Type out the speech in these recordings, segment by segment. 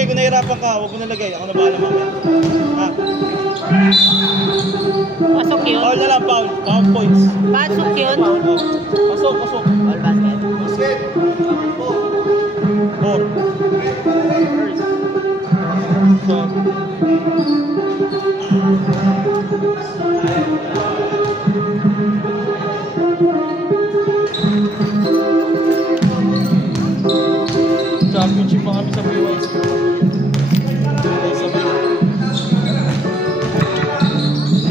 Sige, kung nahirapan ka, huwag mo nalagay. Ako na bahala mamaya. Ha? Pasok yun? Foul na lang, foul. Foul points. Pasok yun? Pasok, pasok. All basket. Basket. 4. So, championship pa kami sa BYS.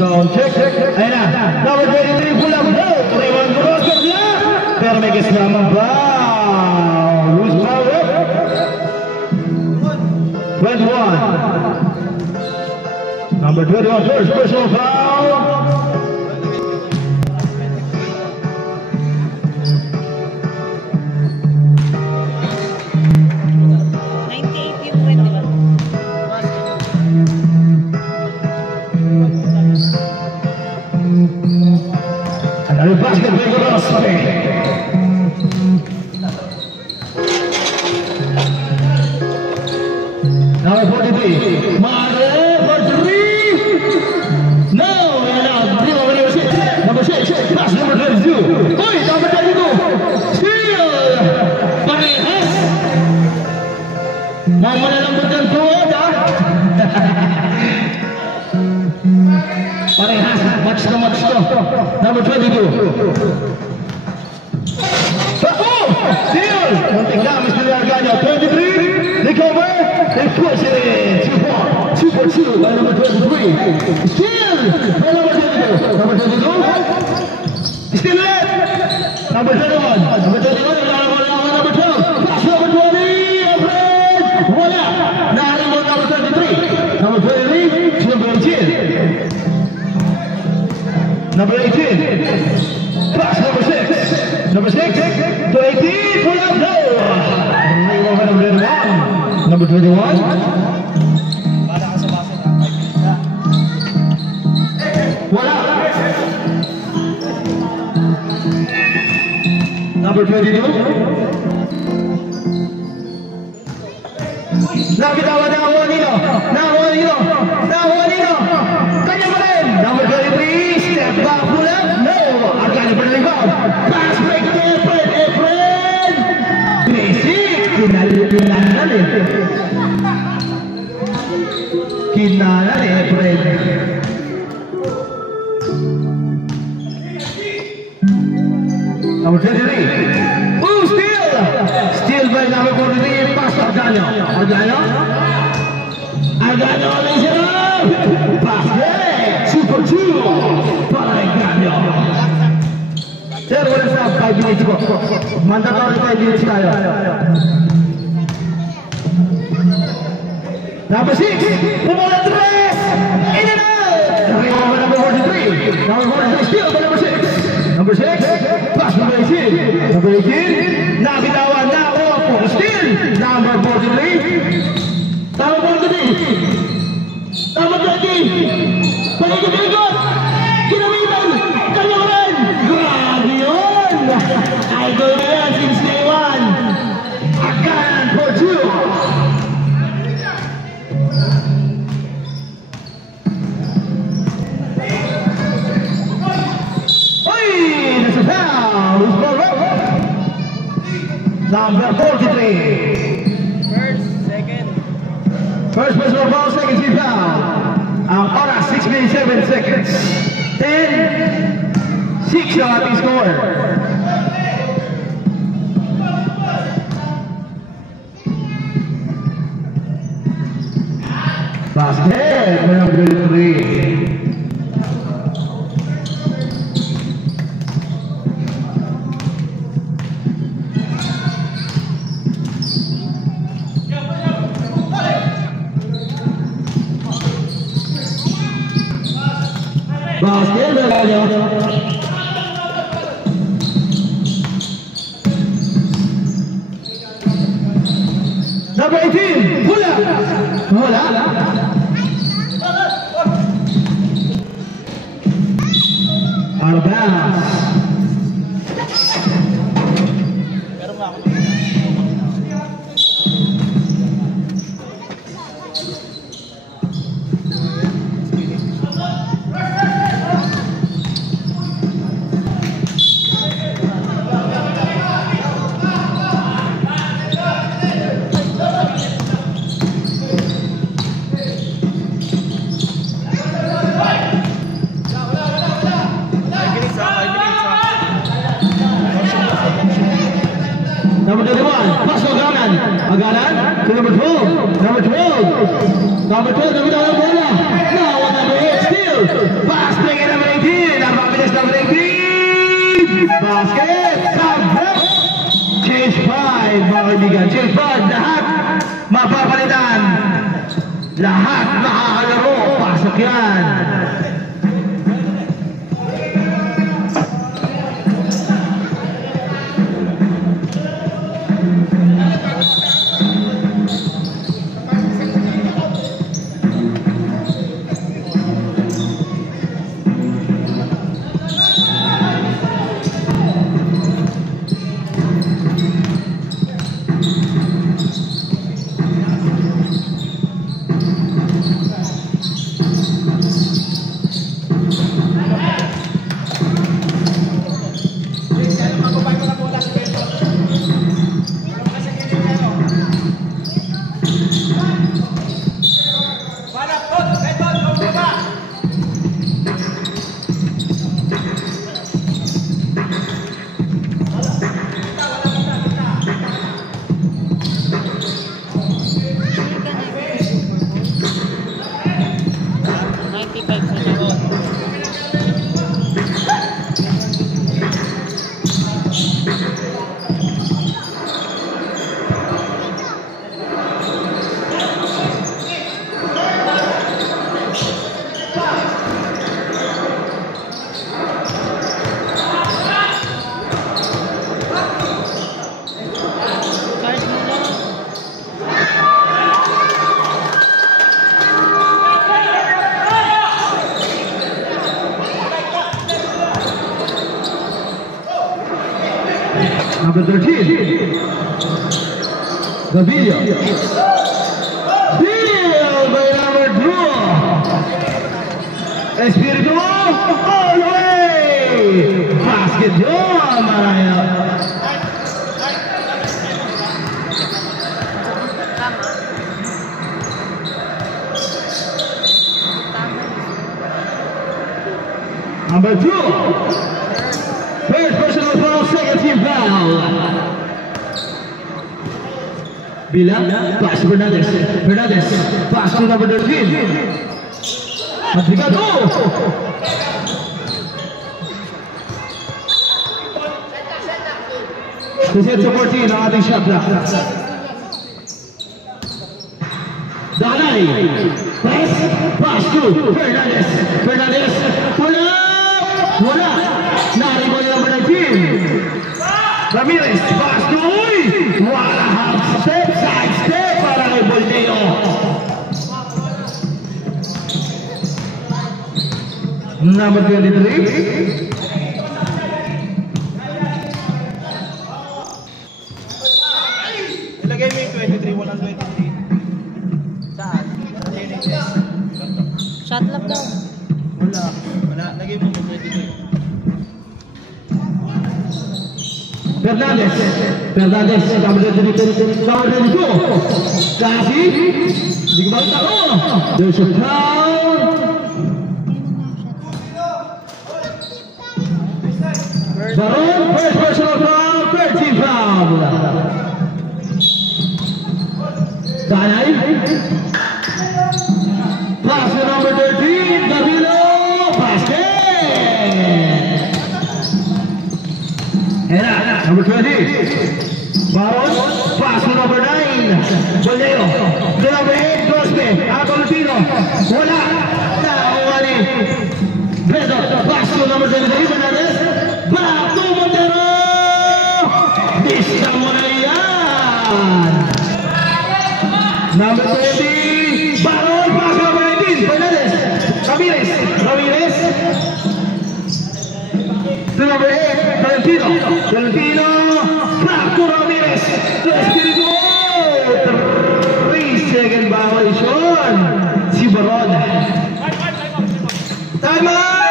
So, check. Ayan na. Number 23, pulang go. 3-1 Grosser niya. Pero may kasama ba? Who's power? 21. Number 21, first personal foul. Another basket by Grosser. Number 43, Mare for 3. No, number 6, pass number 22. Oi, number 22. Steal. Parehas. Mau menelambut dan kuat, Parehas, match to. Number 22. Oh, steal. Konting damis dari Argano. 23, they cover, they push it in. 2 for 2 by number 23. Steal by number 22. Number 22. Still left. Number 21. Number 21, number 12. Pass number 20. Alfred. Wala. Nahalimot number 23. Number 23, number 18. Number 18, pass number 6. Number 6 to 18, pull up, no. Number 21. Wala. Number 22. Nakitawan na Juanino. Kanya pa rin. Number 23, step back, pull up, no. Argano pa rin rebound. Pass break to Efren. Basic. Kinanan Efren. Number 23. Ooh, steal by number 43, pass to Argano. Argano lays it up. Pass, 2 for 2. Para Argano. Sir, wala sa 5 minutes ko. Mandatory 5 minutes tayo. Number 6, pumola 3. In and out. Number 43. Number 43, steal by number 6. Number 6, pass number 18. Number 18, nabitawan na Opo. Steal. Number 43. Number 43. Number 20. Palikot-ikot. Kinamitan. Kanya ko rin. Grabe yun. Idol na yan since day 1. Again for 2. Number 43. First personal foul, second team foul. Ang oras, 6 minutes, 7 seconds. 10-6 yung ating score. Basket, number 3. Basket berlalu. Number 18, bola. Out of bounds. 12. Number 12. Number 12, nabitawan ang bola. Now, number 8 still. Pass play kay number 18. Napakabilis number 18. Basket. Comeback. Change 5, mga kaibigan. Change 5. Lahat mapapalitan. Lahat makakalaro. Pasok yan. Number 13, Gaviria. Steal by number 2. Espiritu all the way. Basket yun, Maraya. Number 2. First personal foul, second team foul. Bilang, pass to Fernandez. Fernandez, pass to number 13. Madrigato. Set to 14 ang ating shot clock. Danay. Pass to Fernandez. Fernandez, wala. Naribo yung number 19. Ramirez, pass to Uy! Wala, half step, side step para kay Boldeo. Number 23. Ilagay mo yung 23, walang 23. Saan? Shot lock daw. Wala. Lagay mo yung 23. Fernandez, number 22. Kasi, hindi ko makita ko. There's a foul. Baron, first personal foul, 13 foul. Danay. Pass to number 13, Davilo, basket. Era, number 20. Baron, pass to number 9. Boldeo. The number 8, Cosme. Tolentino. Wala. Nakuha ni Beto. Pass to number 23, Fernandez. Back to Montero. Bisa mo na yan. Number 20. Baron, pass to number 19. Fernandez. Ramirez. To number 8, Valentino, back to Ramirez, to Espiritu, 3-second violation, si Baron. Time out!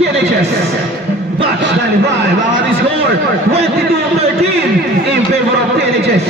TNHS, Bucks 95, our score, 22-13 in favor of TNHS.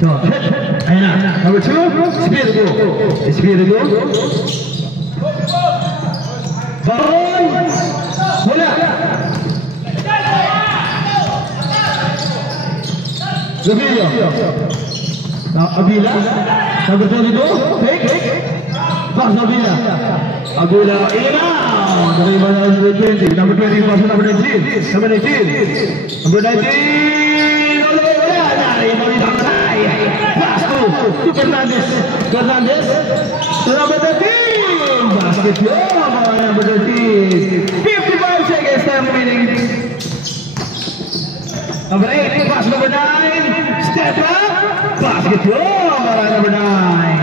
So, ayan na. Number 2, Espiritu. Espiritu. Ball. Wala. Gavilio. Avila. Number 22, Fake. Pass Avila. Avila. Inbound. Number 20. Number 20, pass number 19. Number 19. Number 19. Wala. Nari. Pass to Fernandez. Fernandez. To number 13. Basket yun. Number 13. 55 seconds time remaining. Number 8. Pass number 9. Step up. Basket yun. Number 9.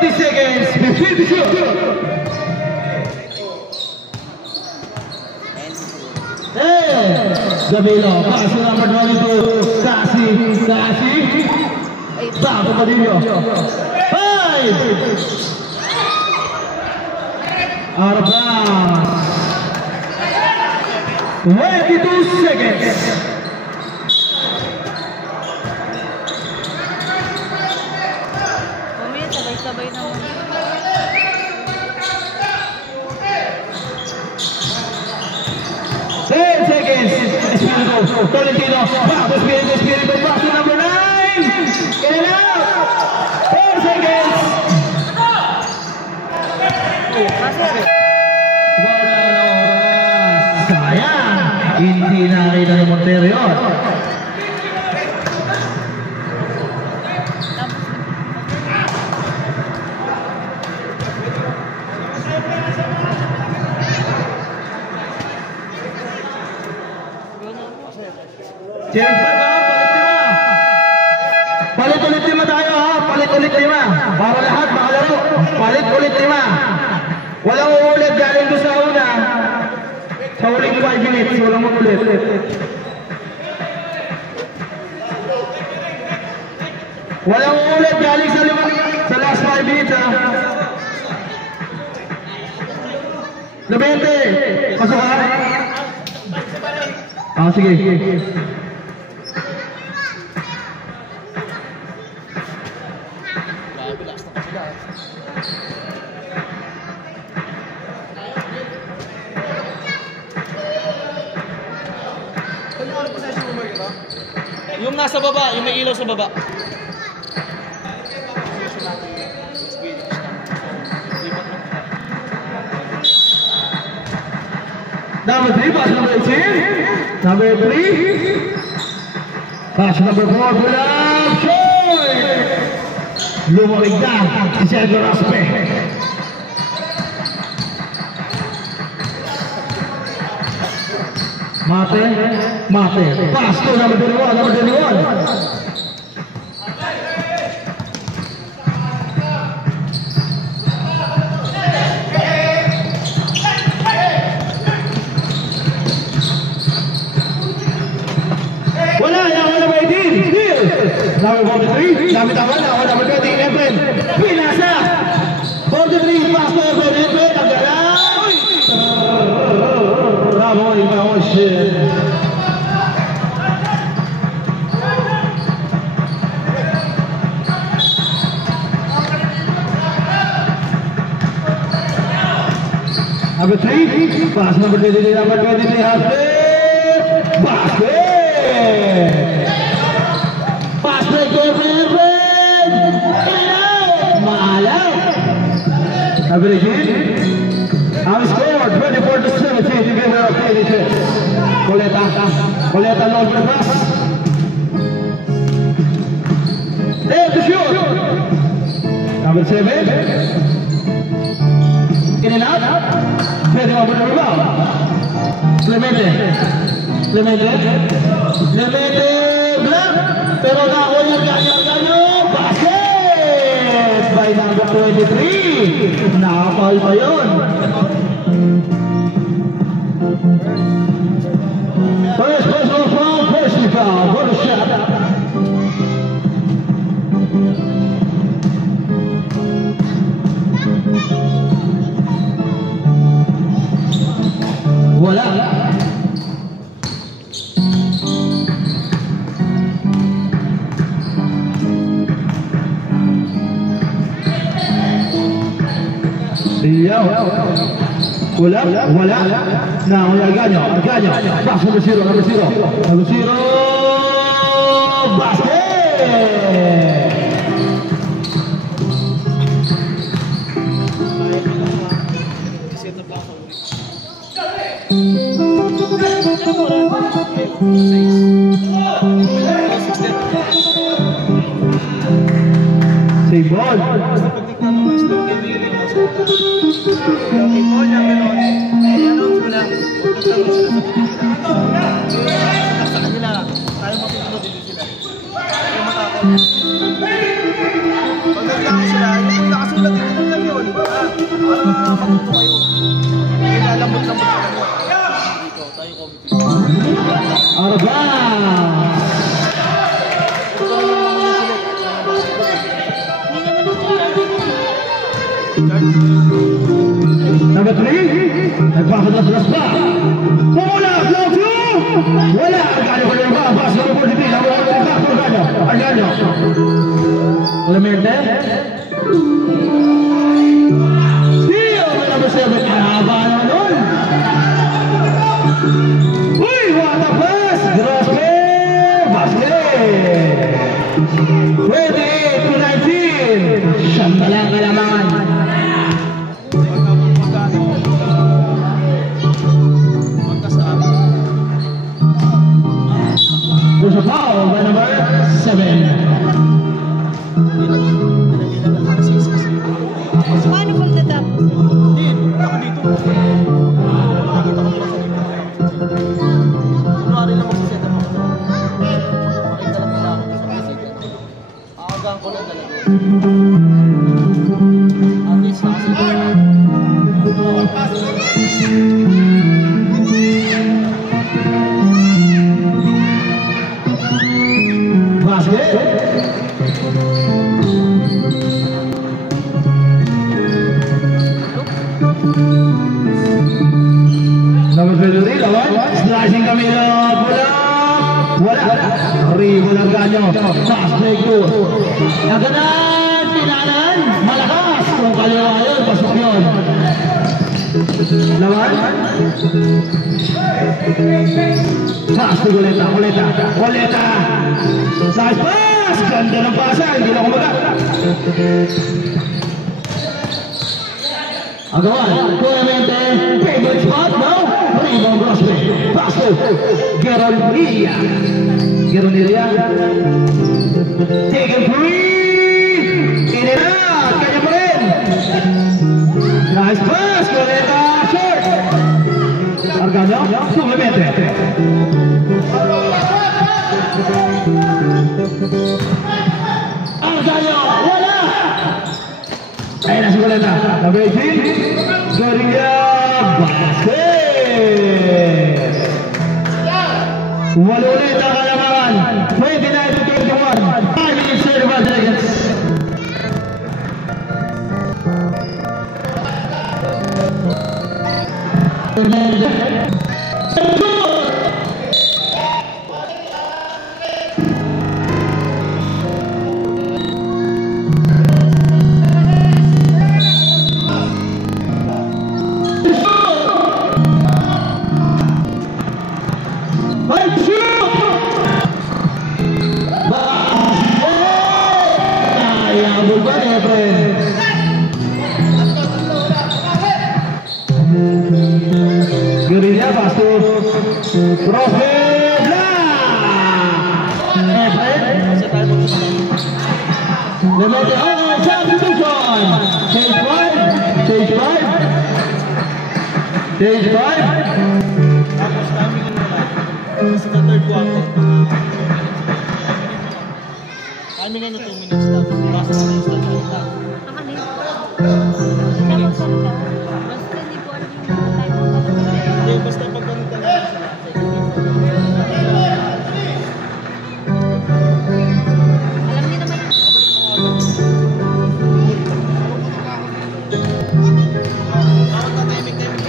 Seconds, 52. Gabilo, pass number 22, Kasi, Tapo Padillo, 5, out of bounds, 22 seconds. Sabay naman. 10 seconds. Espiritu, Tolentino, back Espiritu, back to number 9. Get it out. 4 seconds. Wala na oras. Sayang. Hindi nakita ni Montero yun. Challenge pa ba? Palit ulit lima tayo ha. Palit ulit lima. Para lahat makalaro. Palit ulit lima. Walang uulit galing doon sa una. Sa huling 5 minutes. Walang uulit. Walang uulit galing sa sa last 5 minutes ha. Labente. Pasok ha. Sige. Yung nasa baba, yung may ilaw sa baba. Number 3, pass number 18. Number 3. Pass number 4, Bulab. Short! Lumawig na si Sergio Raspe. Mate. Pass to number 21, number 21. Number 43, David Awala, number 20, Efren, Pinasa, 43, Pastor Efren, Tagala, bravo, Ibaos, number 3, pass number 23, number 23, Hasbe, basket! Average I've scored 24-17 in favor of PDT. Coleta long for the pass. There to shoot. Number 7. In and out. Ready over the rebound. Clemente. Black. Pero nakuha yung ganyo. Basket! By number 23. Nakapal pa yun. First personal foul, first foul. What a shot. Wala. Guerrilla. Wala. Now, Arganyo. Pass number 0. Number 0. Basket! Set up lang ako ulit. Save ball. Basta pag tignan mo, stop kay Willie, yung ball niya, pero i-announce mo lang. Huwag nagtanong sila sa kanila. Tayo makikinig din sila. Tayo matakot. Pag nagtanong sila, yung nakasulat dito lang yun. Para matuto kayo. Lalambot-lambot sila mo. Dito, tayo committee. Out of bounds. Number 3, nagpapadalas pa. Pumula, flow through. Wala. Arganyo ko na ba? Pass number 43. Number 43. Arganyo. Clemente. Steal. Number 7. Haba na nun. Uy, what a pass. Grospe. Basket. 28-19. Siyam na lang kalamangan. There's a foul by number 7. Paano pag natapos? Hindi, ako dito. Nakita ko nila sa dito. Kunwari lang magsiset up ako. Makita lang nila ako sa message. Aagaan ko lang talaga. At least nakasit. Basket. Number 23, lawan. Slashing kami na bola. Wala. Ribo ng ganyo. Fast break two. Naganan, tinanan. Malakas. Kung kaliwa yun, pasok yun. Lawan. Fast to Goleta. Side pass. Ganda ng pasa. Hindi na kumagat. Agawan, Clemente, favorite spot, no? Rebound Grospe, pass to Guerrilla. Take it free! In and out, kanya pa rin. Nice pass, Goleta, short. Arganyo, Clemente. Arganyo, wala! Ayun na si Goleta. Number 18, Guerrilla basket. Walo ulit ang kalamangan. 29-21. 5 minutes 35 seconds. Guerrilla pass to Profe Clemente, substitution. Stage 5. Tapos timingin mo lang. Kasi na third quarter. Timingin na 2 minutes lang. Basta na yung start time lang. Hindi, basta pag ganito lang sila. Alam niyo naman yung Bakit na timing dito?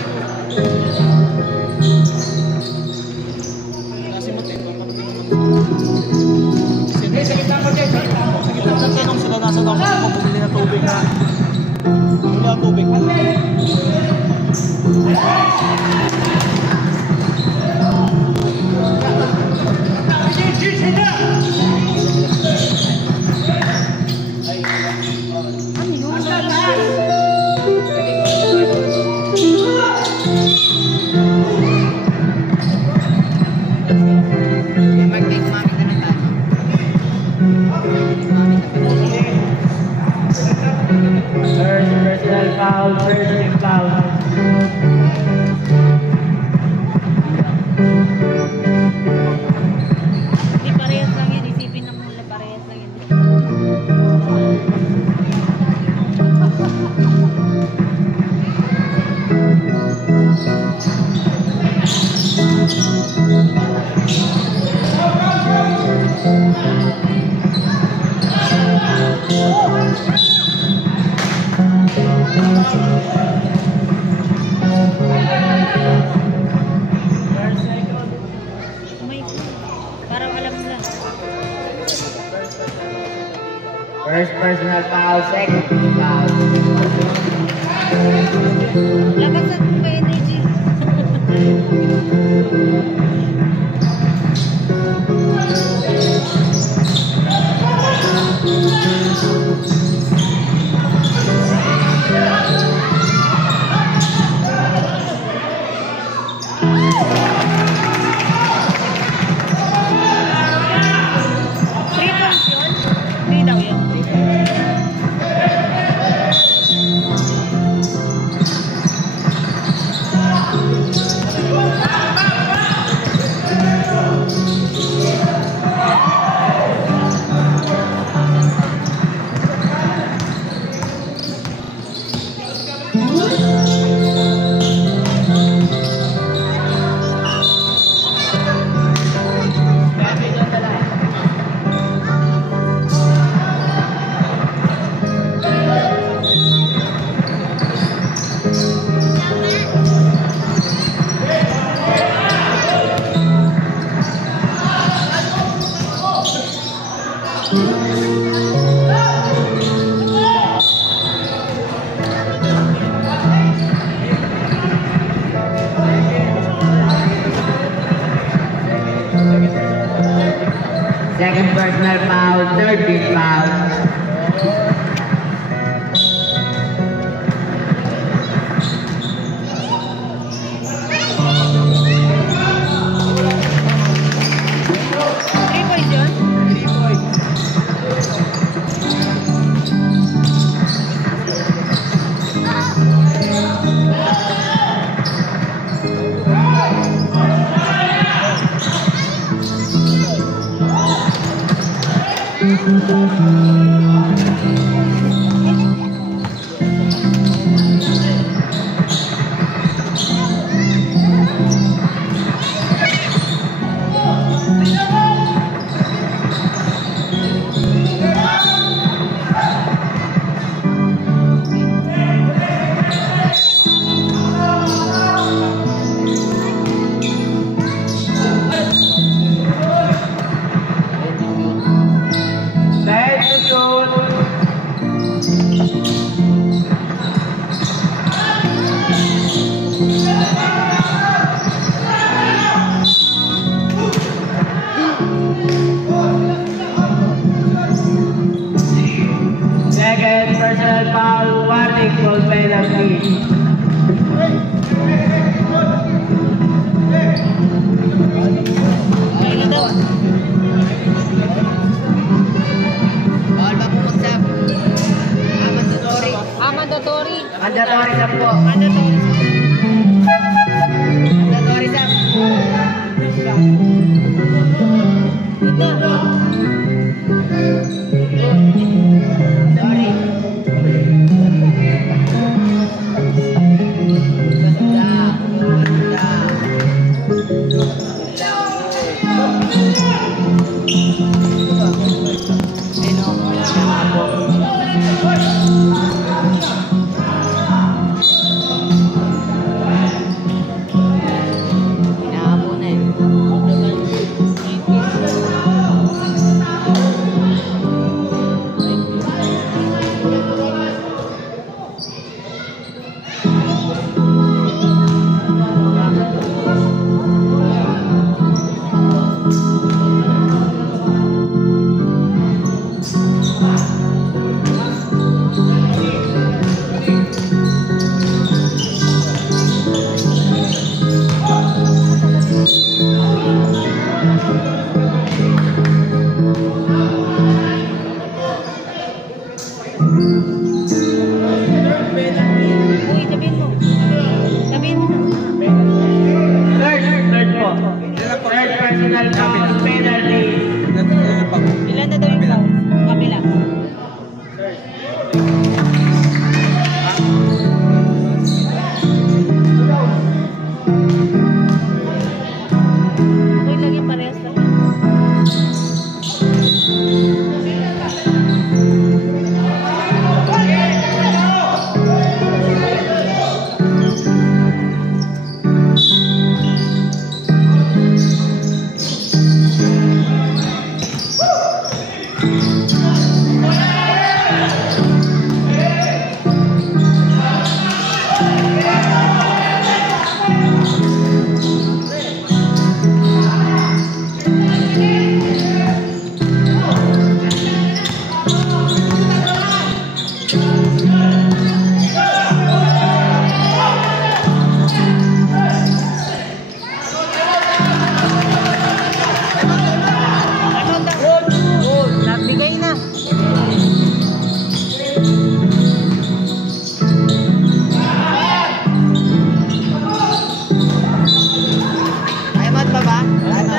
Kasi mo tayo, kapatid naman. Sa gitna ng tanong sila nasa dapat bumili ng tubig na. Wala tubig. Ano yun? Mag-take mami ka na tayo. First personal foul, first team foul. Hindi parehas lang yun. Isipin na mula parehas lang yun. May parang alam mo lang. First personal foul, second foul. Labasan mo ba energy? Three points yun? Three daw yun. Second personal foul, third team foul. Three points yun? 3 points. Dahil to show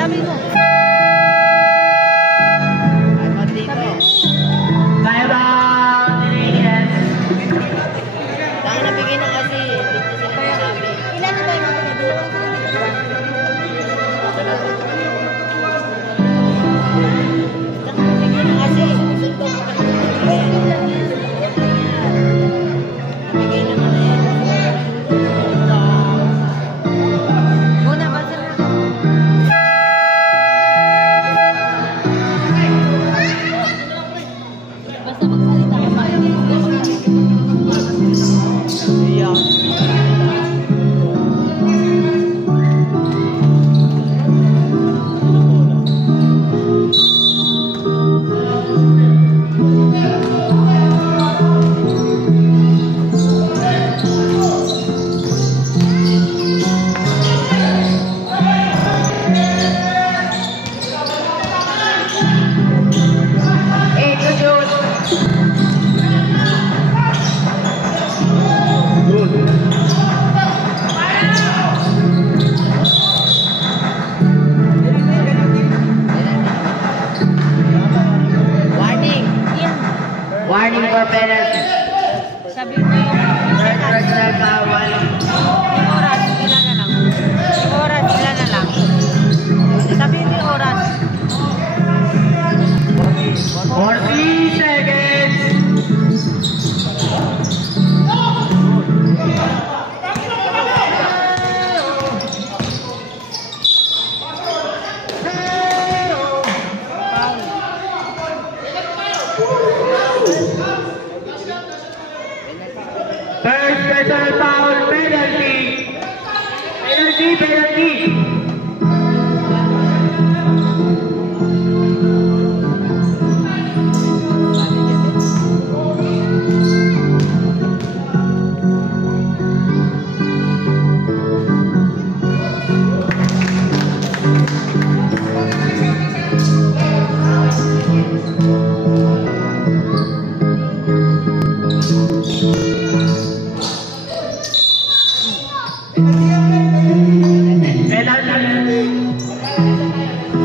Sabi mo. Ano dito? Kaya ba? Yes. Saan nabigay na kasi? Dito sila sabi. Ilan na tayo mga dalawang Nabigay na kasi. Nabigay na na yan. Muna, basa na. Basta magsalita ka pa. Warning! Yan. Warning for penalty. Sabi mo yung Third personal foul. yung oras, ilan na lang. Yung oras, ilan na lang. Sabi mo yung oras. 40 seconds. First personal foul, penalty. Penalty. Penalty.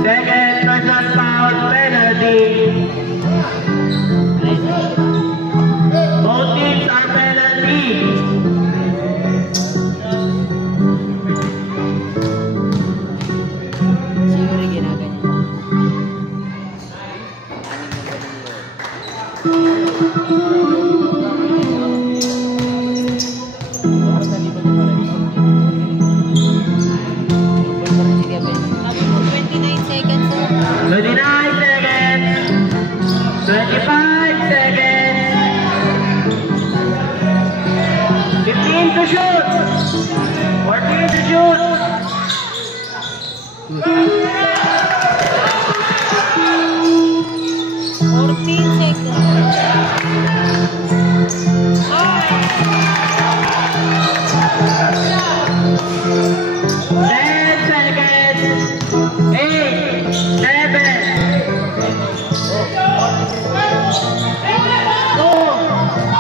Second personal foul, penalty. Both teams are penalty. Siguro ginaganyan. Sabi mo 29 seconds na. 29 seconds. 25 seconds. 15 to shoot. 14 to shoot. 14 seconds. Ten seconds. 8, 7, 2,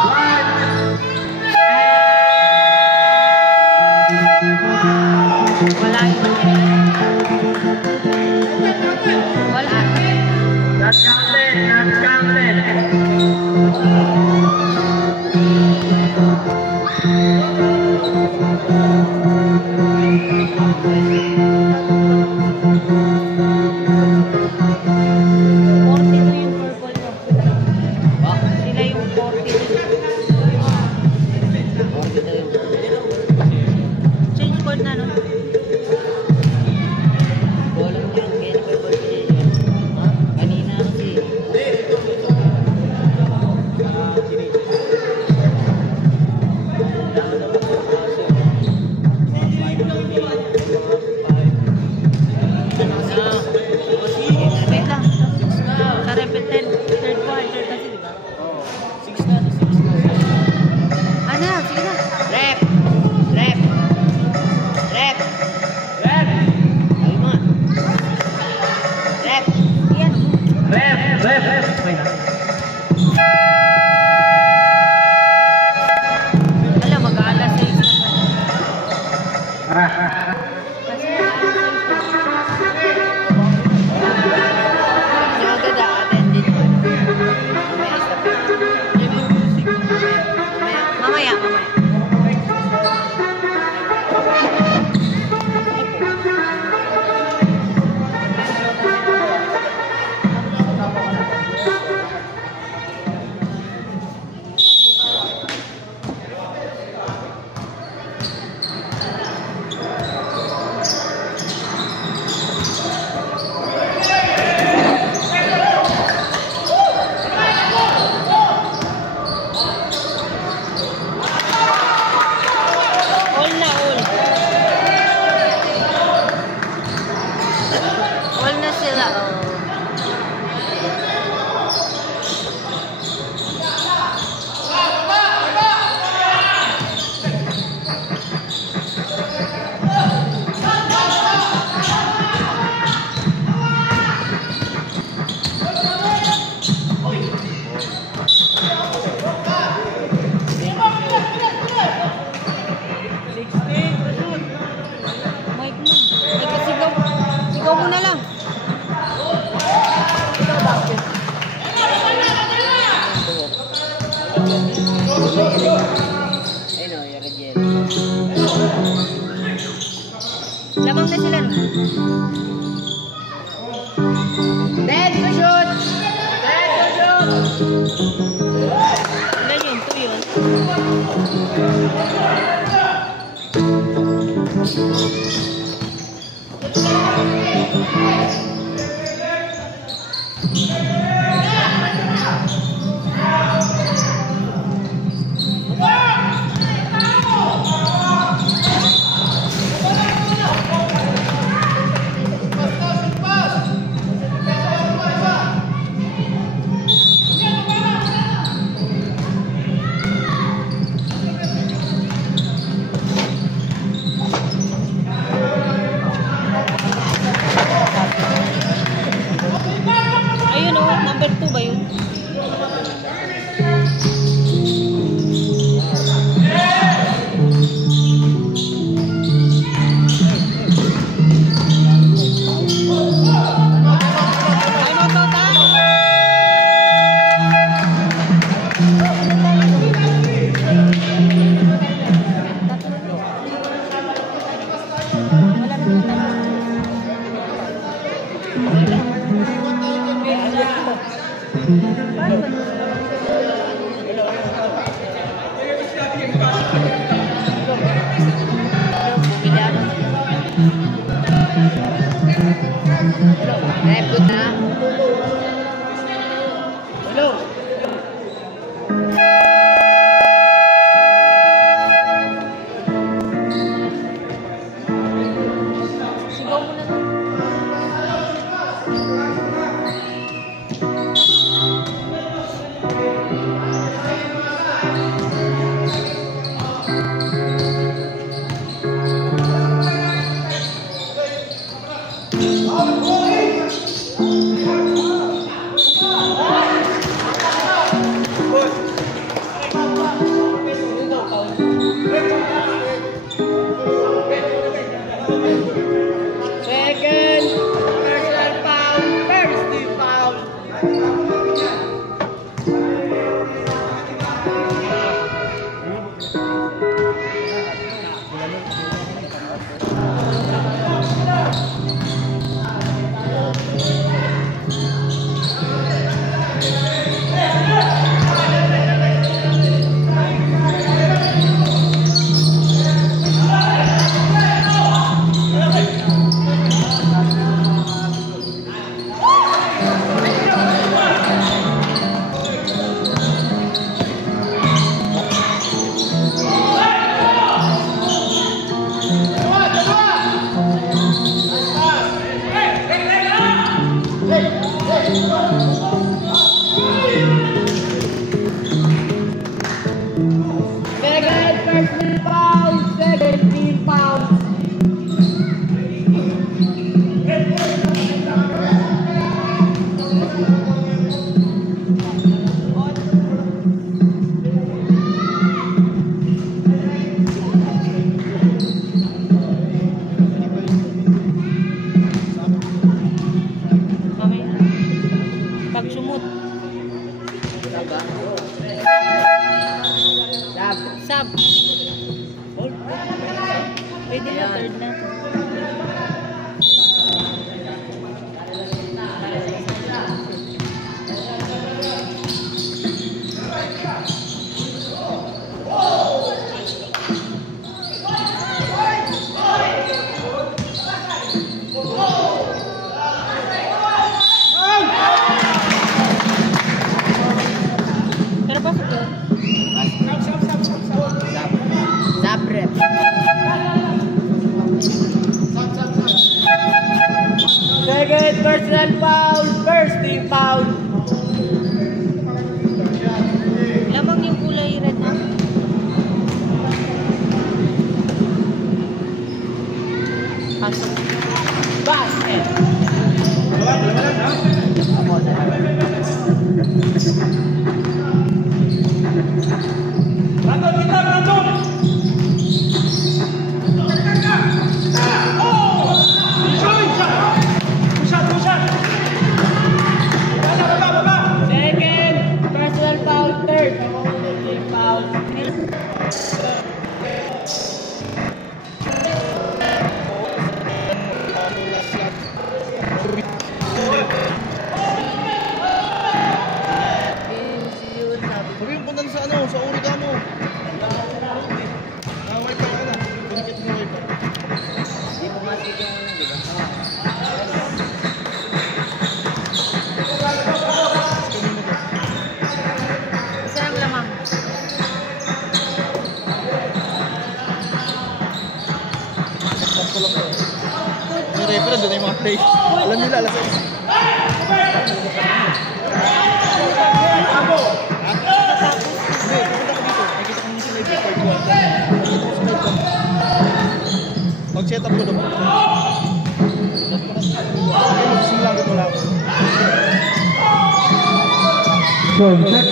1. Wala yun. Wala. Not counted. Not counted. Sila yung 40. Change board na, no? Kanina kasi. Wait lang. Sa repeated third quarter kasi, di ba? Ano na? Sige na. Rep! Rep! Rep! Sabi mo nga. Rep! Yan. Ref. Alam, mag-aalas 6 na. Ah. Kasi Mike mo. Mike, sigaw. Sigaw mo na lang. Ayun o, yung Radiel. Lamang na sila. Dead to shoot! Dead to shoot! Ilan yun? 2 yun. Ayun o, number 2 ba yun? Ay, mo to, tayo! Repot na. Sigaw mo na lang. Second. Personal foul. First team foul. Second personal foul. First team foul. Lamang yung kulay red na. Pasok. Basket. Second personal foul. Third team foul. Sabi yung punta sa ano, sa Origamo. Nakaway ka na. Pinikit mo wipe. Hindi mo masig yung ano, di ba? Isa lang lamang. Yung referee, doon na yung mga plays. Alam nila, alas 6. Mag-set up ko naman. Singlago mo lang. So, check.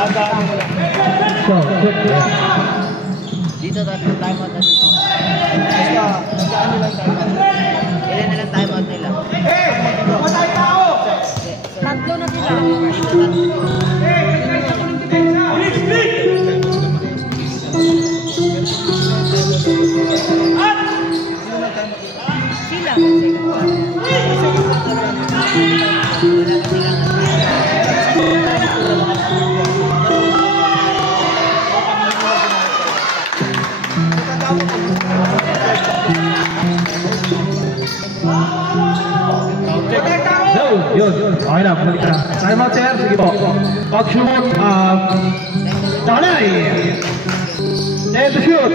Agaan mo lang. So, check. Dito tayo time out na dito. Basta, nag-ano lang tayo. Ilan na lang time out nila? Tatlo na sila. Dito tatlo. Sila. Wala kasi lang. So, yun. Okay na, balik na. Time out, sir. Sige po. Pag-shoot, Tanay! And to shoot.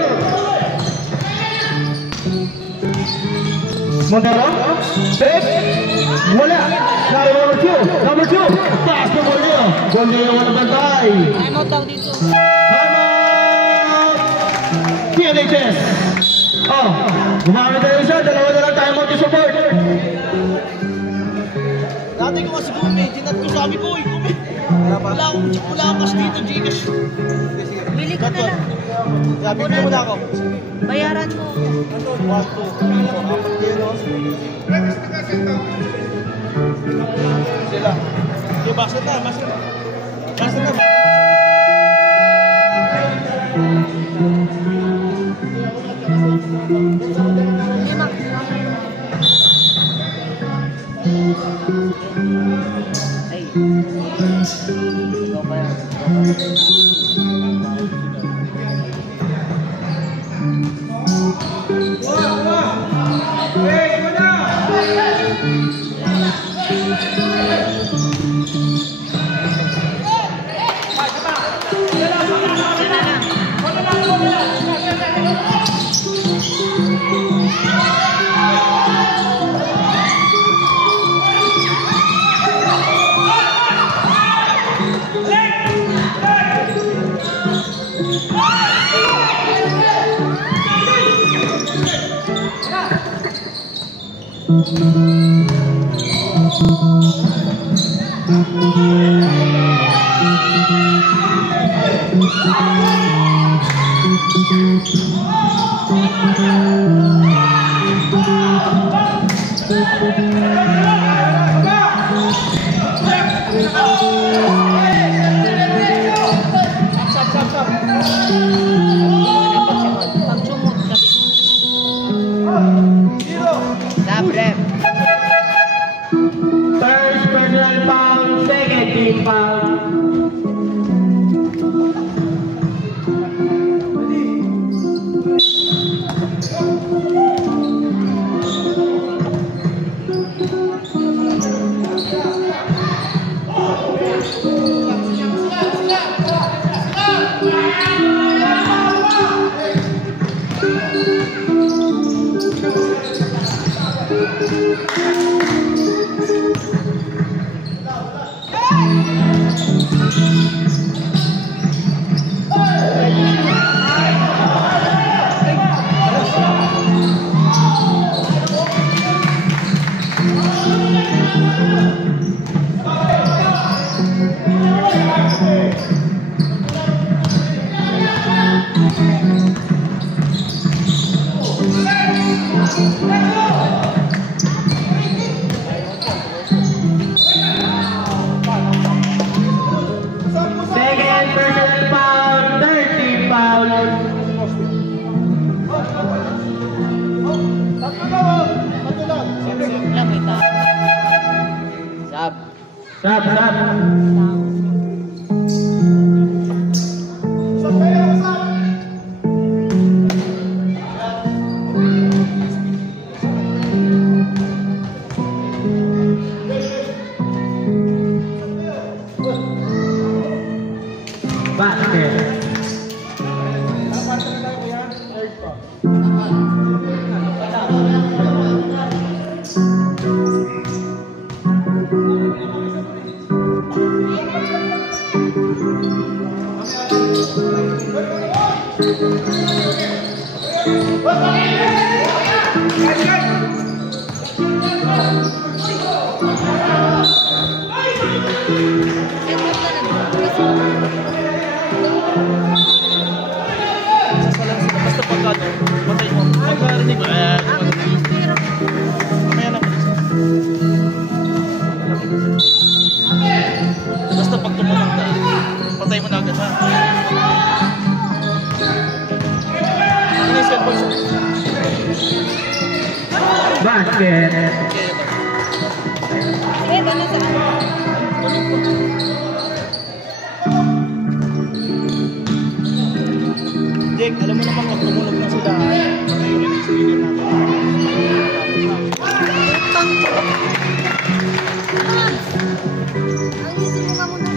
Montero. Big. Wala. Number 2. Number 2. Pass to Borneo. Borneo wala bantay. Time out daw dito. Time out. PNHS. Oh, gumamit tayo isa. Dalawa na lang time out yung support. Dati ko kasi gumi. Ginat ko sabi ko, gumi. Wala akong cash dito, Gcash. Bili ka na lang. Sabi ko muna ako. Bayaran mo. 1, 2, 3, 4, 4 sila. Okay, basket na, basket na. Basket na. Limang. Ay. Ikaw pa yan. Pagsumot sabi. Sabrem. First personal foul, second team foul. Stop, stop. Basket. Basta pagka patay mo. Pagkarinig mo. Mamaya na. Basta pag tumunog na, patay mo na agad ha. Ano yung cellphone siya? Basket. Eh, doon na sa ano. Jake, alam mo naman pag tumunog na sila, may-release video natin. Ayusin mo nga muna.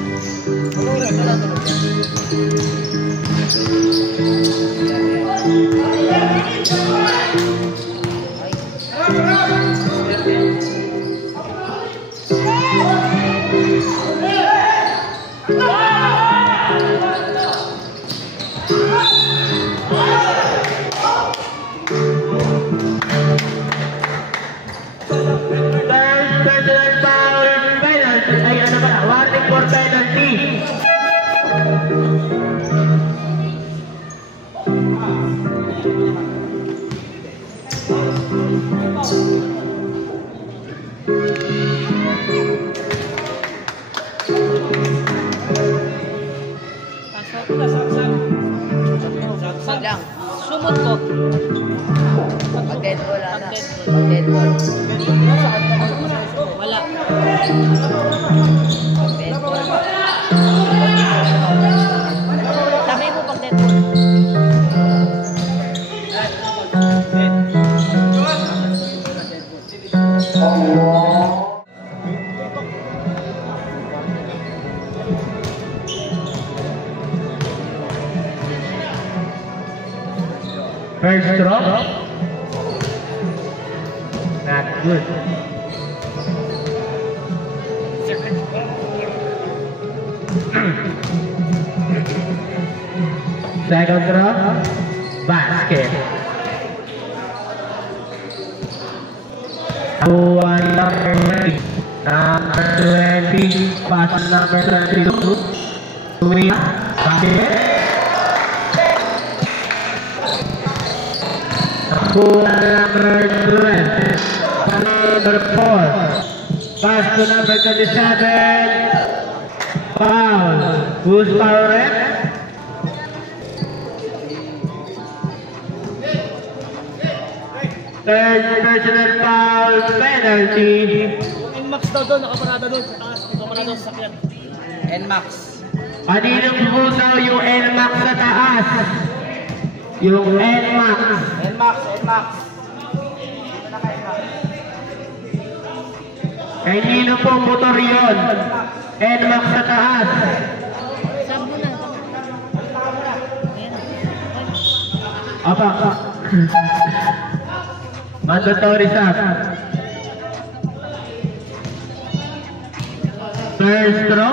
Personal foul penalty. Ay, ano ba? Warning for penalty. Pag lang. Sumot ko. Pag dead ball, ano? Pag dead ball. Wala. Pag dead ball. Sabi mo pag dead ball. First drop. Not good. Second drop. Basket. One number 20. Number 20. Pass number 32. Basket. Number 12. Number 4. Pass to number 27. Foul. Who's foul rep? Third personal foul penalty. Yung Nmax daw doon, nakaparada doon sa taas. Nakaparada doon sa sakyan. Nmax. Kaninong puso yung Nmax sa taas? Yung Nmax. Nmax. Kanino pong motor yun? Nmax sa taas. Saan mo na? Apa? Mandatory stop. First throw.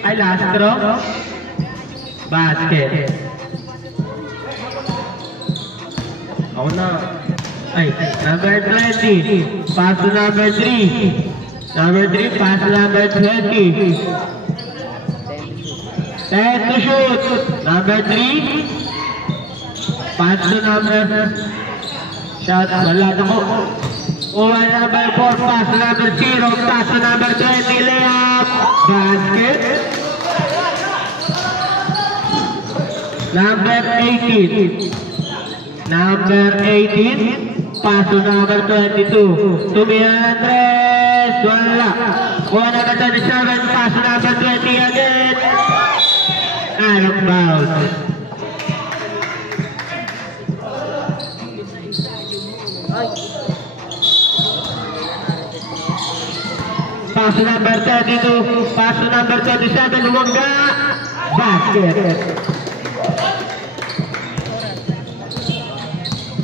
Ay, last throw. Basket. Ako na. Ay, number 20. Pass to number 3. Number 3, pass to number 20. 10 to shoot. Number 3. Pass to number... Shot, wala na ko. One number 4, pass to number 0. Pass to number 20, layup. Basket. Number 18. Number 18. Pass to number 22. Tumihan Andres. wala. Kuha na ka 27, pass number 20 again. Out of bounds. Pass number 32, pass number 27, Wangga. Basket.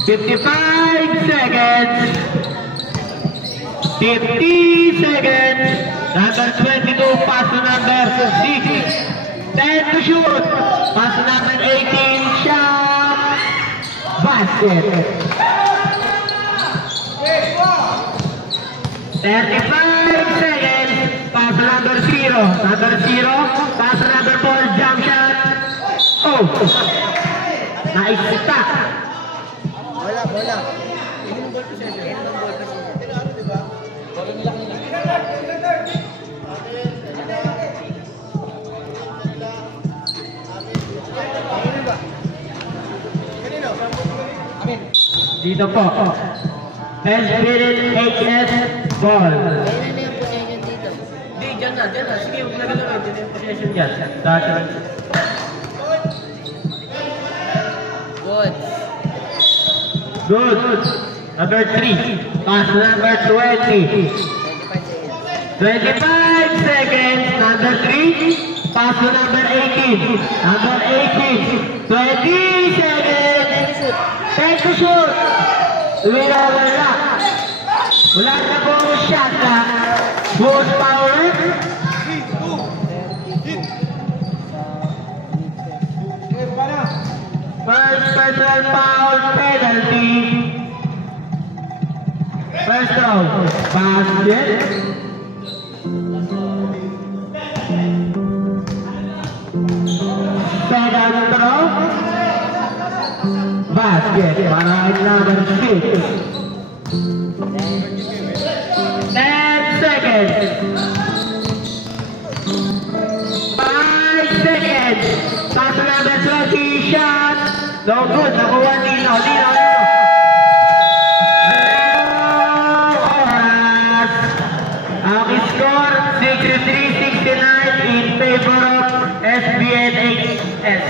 55 seconds. 50 seconds. Number 22, pass number 6. 10 to shoot. Pass number 18, shot. Basket. 35 seconds. Pass number 0. Number 0. Pass number 4, jump shot. Oh. Naisita. Bola. Ini yung ball possession. Bola nila kanina. Kanino? Amin. Dito po. Spirit HS ball. Kailan na yung possession dito? Di, dyan na. Sige, huwag na gano'n. Dyan yung possession dyan. Dati. Good. Good. Number 3. Pass number 20. 25 seconds. Number 3. Pass to number 18. Number 18. 20 seconds. 10 to shoot. Wala. Wala na po shot na. Good power. First personal foul penalty. First throw. Basket. Second throw. Basket. Para number 6. 10 seconds. 5 seconds. Pass number 20. Shot. No good. Nakuha nila. Oras. Ang score 63-69 in favor of SBNHS.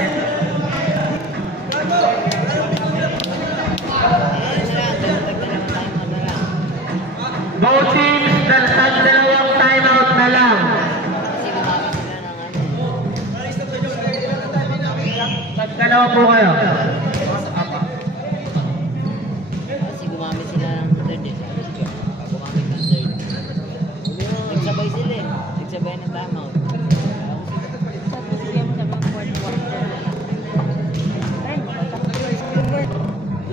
Both teams dalawang timeout na lang. Dalawa po kayo. Kasi gumamit sila ng third eh. Gumamit ng third. Nagsabay sila eh. Nagsabay ng timeout.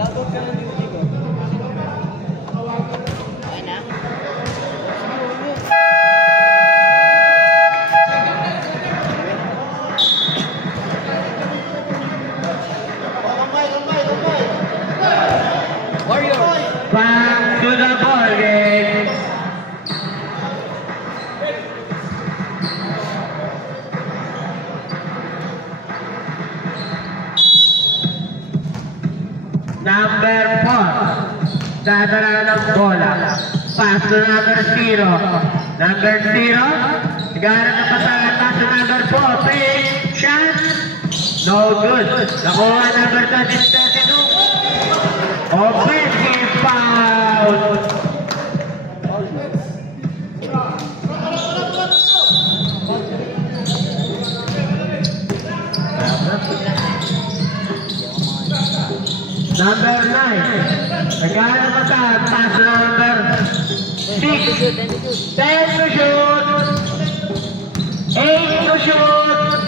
Lagot ka ng duty ko. Okay na? Back to the ball game. Number 4. Dadala ng bola. Pass to number 0. Number 0. Nagharap na pasangan. Pass to number 4. Fake. Shot. No good. Nakuha number 32. Offensive foul. Number 9. Nagana pa sa pass number 6. 10 to shoot. 8 to shoot.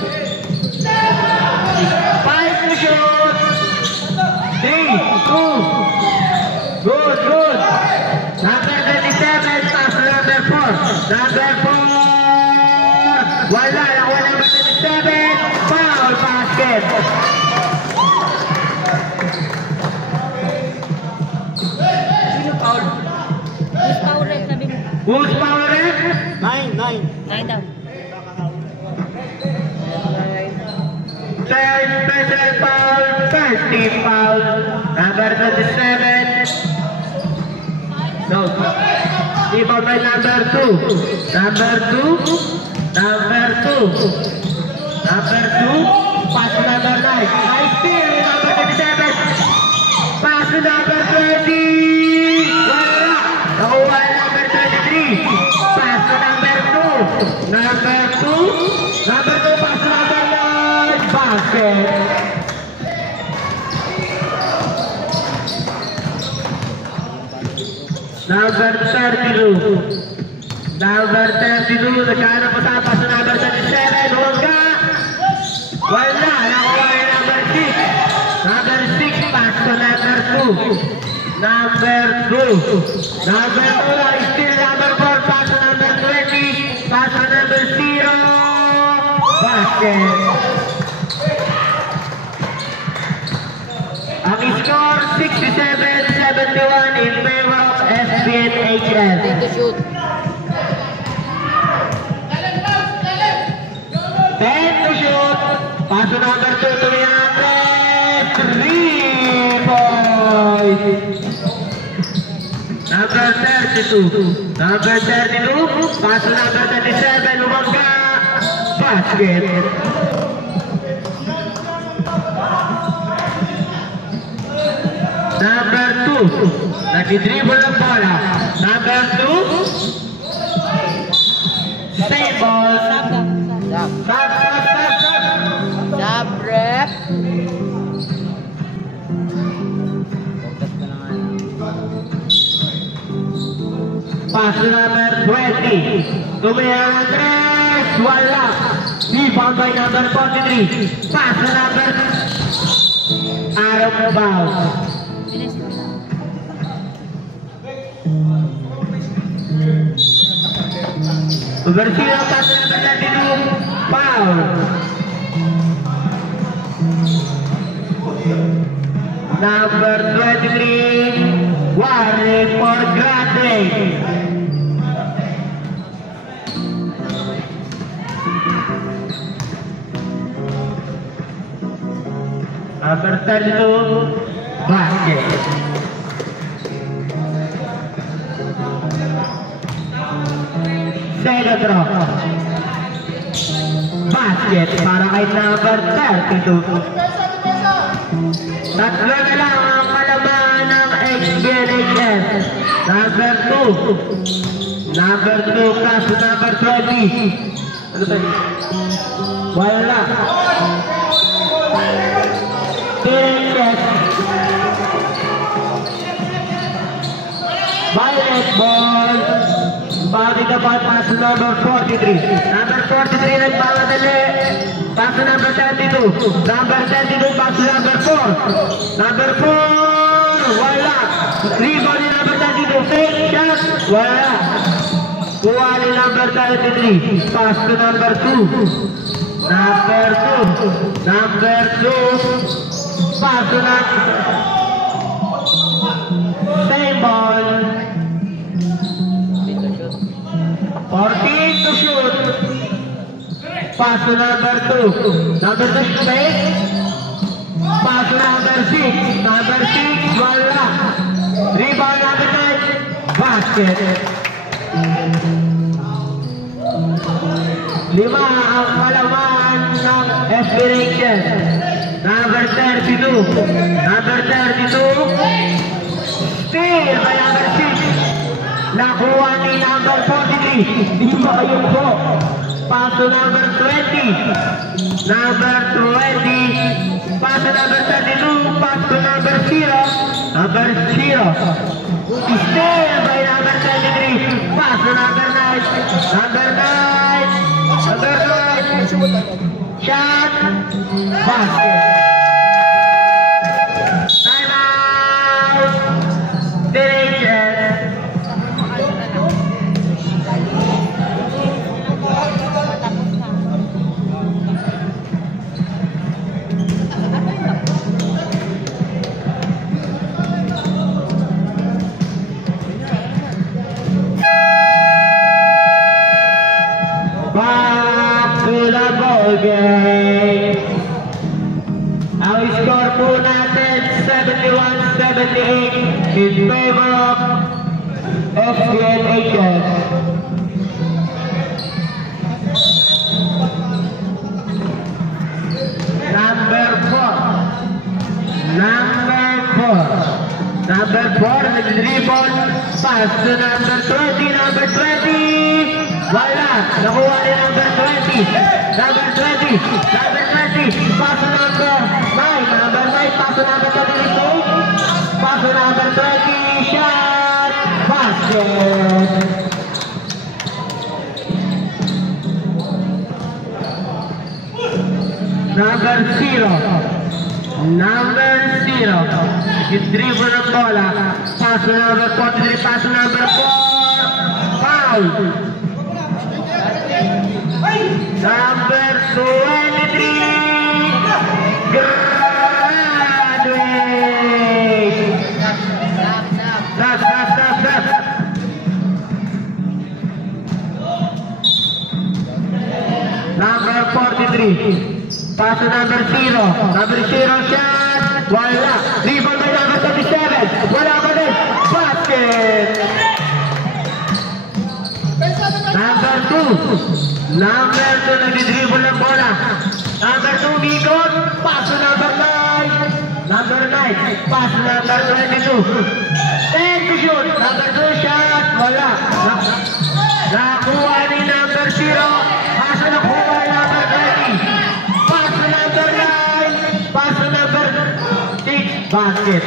5 to shoot. 3, 2. Good. Number 37, pass number 4. Number 4. Wala number 37. Foul basket. Who's power ref? 9. Nine daw. Third special foul, first team foul. Number 27. No. Rebound by number 2. Number 2. Pass to number 9. Nice steal. Number 27. Pass to number 20. Wala. Nakuha number 23. Pass to number 2. Number 2. Pass to number 9. Basket. Number 32. Nagkano po sa pass to number 27. Wala. Nakuha yung number 6. Number 6. Pass to number 2. Number 2. Still number 4. Pass to number 20. Pass to number 0. Basket. Ang score 67-71 in favor of SBNHS. Take the shoot. 10 to shoot. Pass to number 2 to Leandres. 3 points. Number 32. Pass to number 37. Umangga. Basket. Number 2. Nag-dribble ng bola. Number 2. Stay ball. Stop, rep. Focus ka na nga. Pass to number 20. Andres. Wala. Rebound by number 43. Pass to number out of bounds. Bersih pass to number 32. Foul. Number 23. Warning for granted. Number 32. Basket. Second drop. Basket para kay number 32. Tatlo na lang ang kalabahan ng XBNHS. Number 2. Pass to number 20. Ano ba? Wala. XBNHS. Violet ball. Body the ball, pass to number 43. Number 43 nagpapadali. Pass to number 32. Number 32, pass to number 4. Number 4, wala. Rebound ni number 32. Fake shot, wala. Kuha ni number 33. Pass to number 2. Number 2. Pass to number. Same ball. 14 to shoot. Pass to number 2. Number 2 space. Pass to number 6. Number 6, wala. Rebound number 9. Basket. 5 ang kalaman ng SBNHS. Number 32. Steal by number 6. Nakuha ni number 43. 5 yun po. Pass to number 20. Pass to number 32. Pass to number 0. Steal by number 23. Pass to number 9. Number 9. Shot. Basket. Time out. Direction. Back to the ball game. Ang score po natin 71-78 in favor of FCN Number 4. Number 4, nag-dribble, pass to number 20, number 20. Wala, nakuha ni number 20. Number 20, pass to number 9. Number 9, pass to number 32. Pass to number 20, shot, basket. Number 0. Yung dribble ng bola. Pass to number 43, pass to number 4. Foul. Number 23. Graduate. Stop. Number 43. Pass to number 0. Number 0 shot. Wala. Rebound by number 37. Wala pa din. Basket. Number 2. Number 2 nag-dribble ng bola. Number 2 Mikot. Pass to number 9. Number 9. Pass to number 22. 10 to shoot. Number 2 shot. Wala. Nakuha ni number 0. Pass to nakuha ni number 20. Pass to number 6, basket.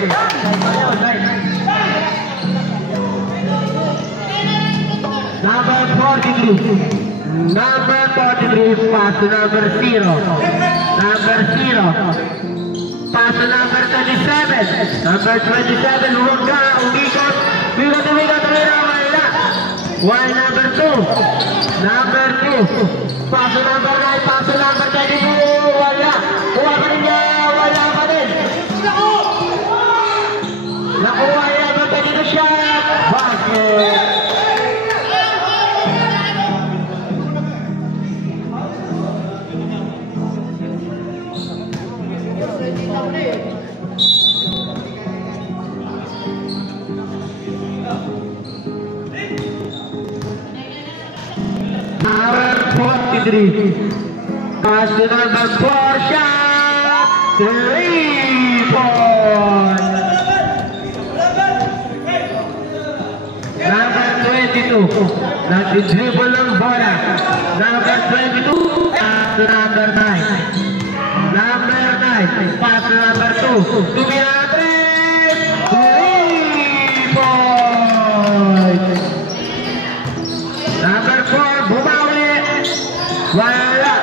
Number 43. Number 43, pass to number 0. Number 0. Pass to number 27. Number 27, huwag ka, umikot. Umikot, wala. One, number 2. Number 2. Pass to number 9, pass to number 22. Wala. Kuha pa rin niya. Wala pa rin. Nakuha niya ba pa dito siya? Basket. Number 43. Pass to number 4 shot. 3 points. Number 22. Nag-dribble ng bola. Number 22. Pass to number 9. Number 9. Pass to number 2. Tumiatres. 3 points. Number 4. Bumawi. Wala.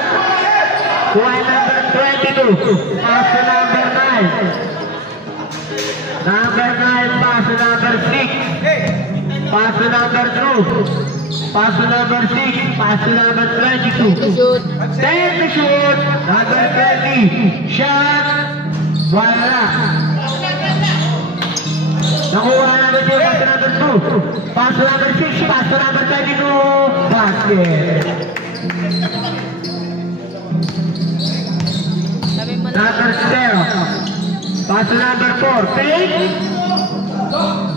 Kuha number 22. Pass to number 9. Number 9. Pass to number 6. Pass to number 2. Pass to number 6. Pass to number 22. 10 to shoot. Number 20. Shot. Wala. Nakuha namin yung pass to number 2. Pass to number 6. Pass to number 22. Basket. Number 0. Pass to number 4. Fake.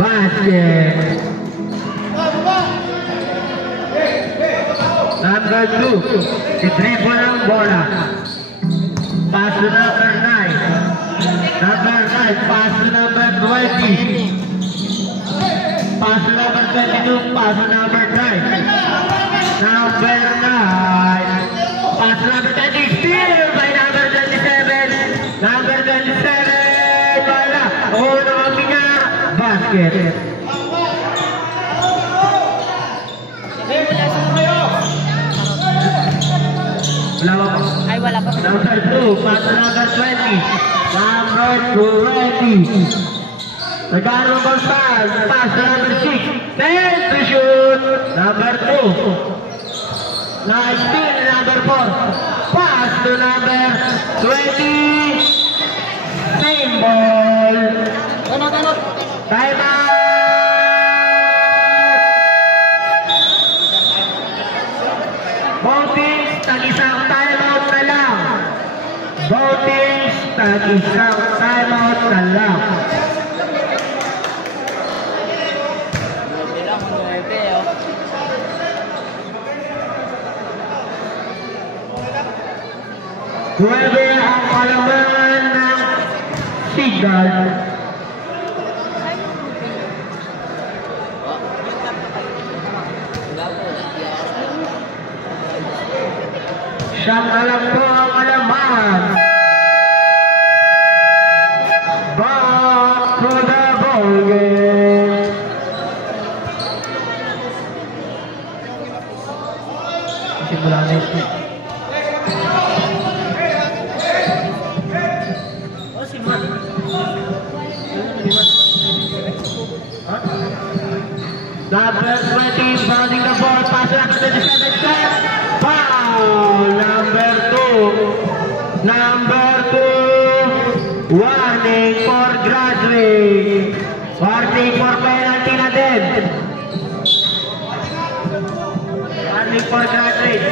Basket. Number 2. Dribble ng bola. Pass to number 9. Number 9. Pass to number 20. Pass to number 22. Pass to number 9. Number 9. Pass to number 20. Steal by number 27. Number 27. Wala. Una kami nga. Basket. Ay, wala pa. Number 2, pass to number 20. Number 20. Nagano bang pass? Pass to number 6. 10 to shoot. Number 2. Nice steal, number 4. Pass to number 20. Same ball. Time out. Votings, tag-isang timeout na lang. Votings, tag-isang timeout na lang. 12 ang kalaban ng Signal. Siyang alam po ang alaman. Back to the ball game. Simula na ito. Number 20 bounding the ball, pass lang to the 7th set. Foul! Number 2, warning for graduate. Warning for penalty na din. Warning for graduate.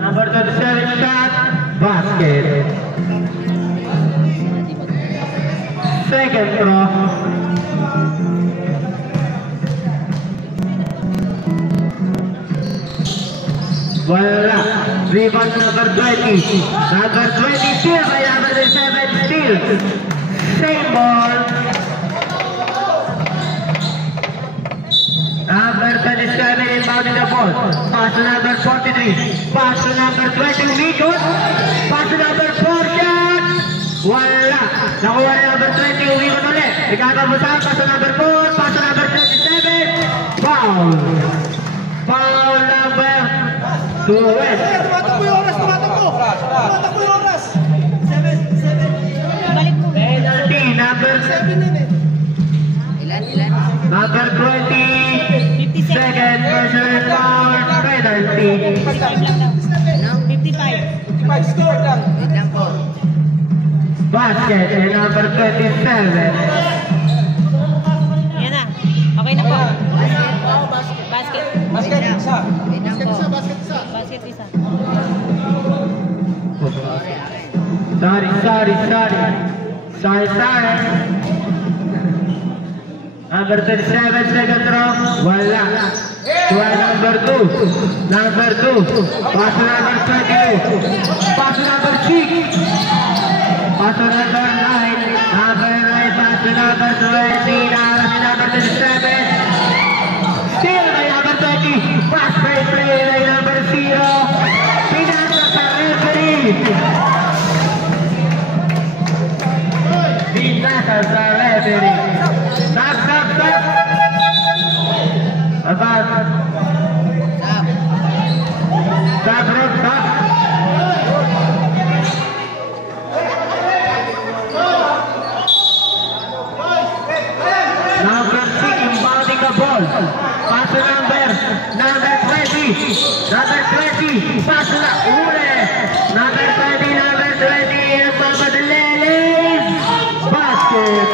Number 27 shot, basket. Second throw. Wala. Rebound number 20. Number 20 steal by number 7 steal. Same ball. Number 27 inbounding the ball. Pass to number 43. Pass to number 20. Mikot. Pass to number 4 shot. Wala. Nakuha na number 20. Uwi mo ulit. Ikakabusan. Pass to number 4. Pass to number 27. Foul. Foul number 2. Tumatakbo yung oras, tumatakbo! Tumatakbo yung oras! 7. Balik mo. Penalty number 7. Ilan? Number 20. Second personal foul penalty. 55 lang daw. Ano? 55. 55 score lang. Wait lang po. Basket and number 27. Yan na. Okay na po. Basket. Basket. Basket isa. Wait lang po. Basket isa. Sorry. Number 37, second row. Wala. Tuwa number 2. Number 2. Pass to number 22. Pass to number 6. Pass to number 9. Number 9. Pass to number 20. Number 37. Still by number 20. Pass by play by number 0. Pinasa sa referee. Pinasa sa referee. Stop. Abad. Stop. Number 6 inbounding the ball. Pass to number 20. Number 20. Pass to uli. Number 20. Nagpapadilelis. Basket.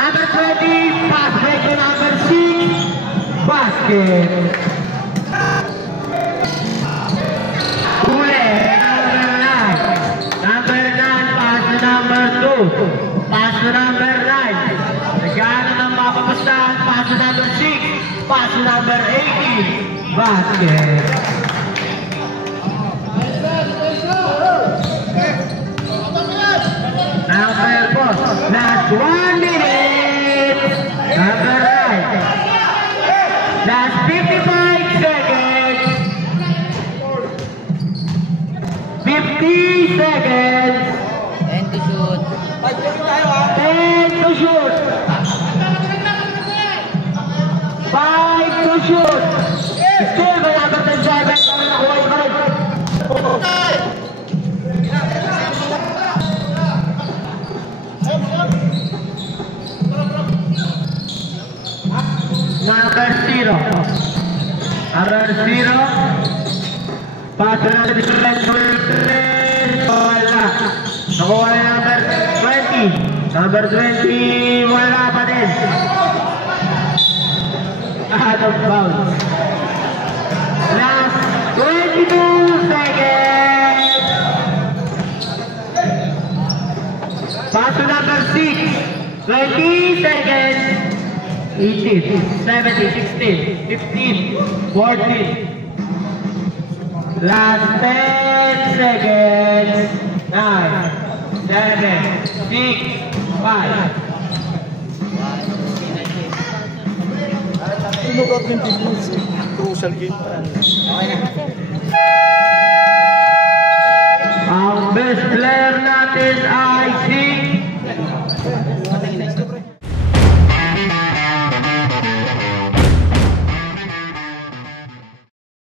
Number 20. Pass back to number 6. Basket. Uli. Number 9. Pass to number 2. Pass to number 9. Nagana ng mapapastahan. Pass to number 6. Pass to number 18. Basket. Number 4. Last 1 minute. Number 9. Last 55 seconds. 50 seconds. And to shoot. 5 minutes tayo ha. 10 to shoot. 5 to shoot. Still by number 37. Number 0. Number 0. Pass na natin sa number 3. Wala. Nakuha na number 20. Number 20. Wala pa din. Out of bounds. Last 22 seconds. Pass to number 6. 20 seconds. 18, 17, 16, 15, 14. Last 10 seconds. 9, 7, 6, 5. Inugot ng Philippines. Crucial game pa. Ang best player natin ay